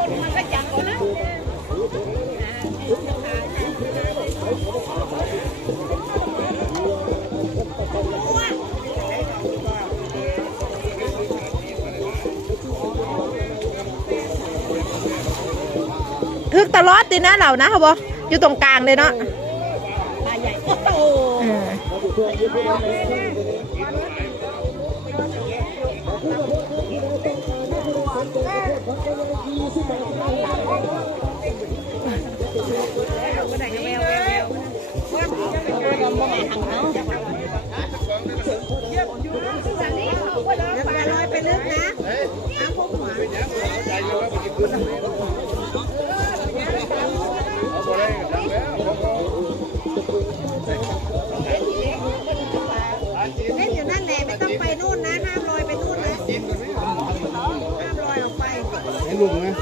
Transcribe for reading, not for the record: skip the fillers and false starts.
มันก็จังก่อนนะทึกตลอดตีนะเรานะครับบออยู่ตรงกลางเลยเนาะปลาใหญ่โตลอยไปลึกนะน้ำพุ่งหวานเล่นอยู่นั่นแหละไม่ต้องไปนู่นนะห้ามลอยไปนู่นนะห้ามลอยออกไปให้ลุงนะ